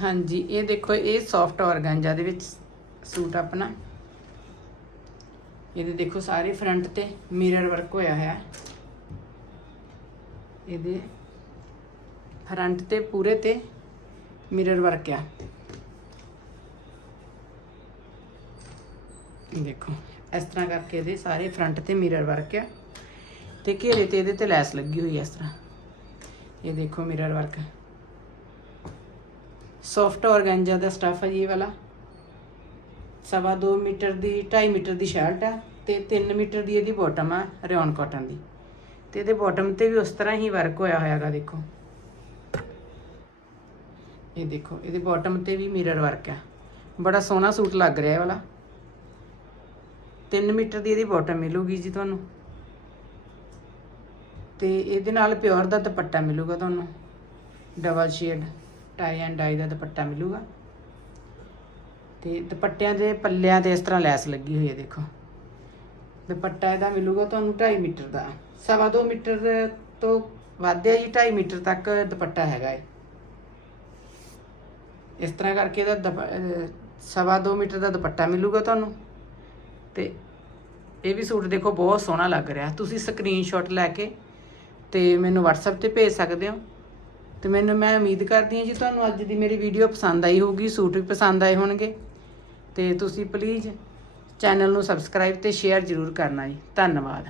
ਹਾਂਜੀ, ਇਹ ਦੇਖੋ, ਇਹ ਸੌਫਟ ਔਰਗਾਂਜਾ ਦੇ ਵਿੱਚ ਸੂਟ ਆਪਣਾ। ਇਹਦੇ ਦੇਖੋ ਸਾਰੇ ਫਰੰਟ ਤੇ ਮਿਰਰ ਵਰਕ ਹੋਇਆ ਹੈ ਇਹਦੇ ਫਰੰਟ ਤੇ ਪੂਰੇ ਤੇ ਮਿਰਰ ਵਰਕ ਆ। ਦੇਖੋ, ਇਸ ਤਰ੍ਹਾਂ ਕਰਕੇ ਇਹਦੇ ਸਾਰੇ ਫਰੰਟ ਤੇ ਮਿਰਰ ਵਰਕ ਆ। ਤੇ ਘੇਰੇ ਤੇ ਇਹਦੇ ਤੇ ਲੈਸ ਲੱਗੀ ਹੋਈ ਹੈ ਇਸ ਤਰ੍ਹਾਂ। ਇਹ ਦੇਖੋ ਮਿਰਰ ਵਰਕ ਸੌਫਟ ਔਰਗੈਂਜਾ ਦਾ ਸਟਫ ਹੈ ਜੀ ਇਹ ਵਾਲਾ। ਸਵਾ 2 ਮੀਟਰ ਦੀ 2.5 ਮੀਟਰ ਦੀ ਸ਼ਰਟ ਆ ਤੇ 3 ਮੀਟਰ ਦੀ ਇਹਦੀ ਬਾਟਮ ਆ ਰਿਓਨ ਕਾਟਨ ਦੀ। ਤੇ ਇਹਦੇ ਬਾਟਮ ਤੇ ਵੀ ਉਸ ਤਰ੍ਹਾਂ ਹੀ ਵਰਕ ਹੋਇਆ ਹੋਇਆਗਾ, ਦੇਖੋ। ਇਹ ਦੇਖੋ, ਇਹਦੇ ਬਾਟਮ ਤੇ ਵੀ ਮਿਰਰ ਵਰਕ ਆ। ਬੜਾ ਸੋਹਣਾ ਸੂਟ ਲੱਗ ਰਿਹਾ ਇਹ ਵਾਲਾ। 3 ਮੀਟਰ ਦੀ ਇਹਦੀ ਬਾਟਮ ਮਿਲੂਗੀ ਜੀ ਤੁਹਾਨੂੰ। ਤੇ ਇਹਦੇ ਨਾਲ ਪਿਓਰ ਦਾ ਦੁਪੱਟਾ ਮਿਲੂਗਾ ਤੁਹਾਨੂੰ। Double shade tie and dye ਦਾ ਦੁਪੱਟਾ ਮਿਲੂਗਾ। ਤੇ ਦੁਪੱਟਿਆਂ ਦੇ ਪੱਲਿਆਂ ਤੇ ਇਸ ਤਰ੍ਹਾਂ ਲੈਸ ਲੱਗੀ ਹੋਈ ਹੈ, ਦੇਖੋ। ਦੁਪੱਟਾ ਇਹਦਾ ਮਿਲੂਗਾ ਤੁਹਾਨੂੰ 2.5 ਮੀਟਰ ਦਾ। ਸਵਾ ਦੋ ਮੀਟਰ ਤੋਂ ਵੱਧ ਹੈ ਜੀ 2.5 ਮੀਟਰ ਤੱਕ ਦੁਪੱਟਾ ਹੈਗਾ ਹੈ ਇਸ ਤਰ੍ਹਾਂ ਕਰਕੇ ਇਹਦਾ ਦੁਪ- ਅਹ ਸਵਾ ਦੋ ਮੀਟਰ ਦਾ ਦੁਪੱਟਾ ਮਿਲੂਗਾ ਤੁਹਾਨੂੰ। ਤੇ ਇਹ ਵੀ ਸੂਟ ਦੇਖੋ ਬਹੁਤ ਸੋਹਣਾ ਲੱਗ ਰਿਹਾ। ਤੁਸੀਂ ਸਕਰੀਨਸ਼ਾਟ ਲੈ ਕੇ ਤੇ ਮੈਨੂੰ WhatsApp ਤੇ ਭੇਜ ਸਕਦੇ ਹੋ। ਤੇ ਮੈਨੂੰ ਮੈਂ ਉਮੀਦ ਕਰਦੀ ਹਾਂ ਜੀ ਤੁਹਾਨੂੰ ਅੱਜ ਦੀ ਮੇਰੀ ਵੀਡੀਓ ਪਸੰਦ ਆਈ ਹੋਊਗੀ, ਸੂਟ ਵੀ ਪਸੰਦ ਆਏ ਹੋਣਗੇ। ਤੇ ਤੁਸੀਂ ਪਲੀਜ਼ ਚੈਨਲ ਨੂੰ ਸਬਸਕ੍ਰਾਈਬ ਤੇ ਸ਼ੇਅਰ ਜ਼ਰੂਰ ਕਰਨਾ ਜੀ। ਧੰਨਵਾਦ।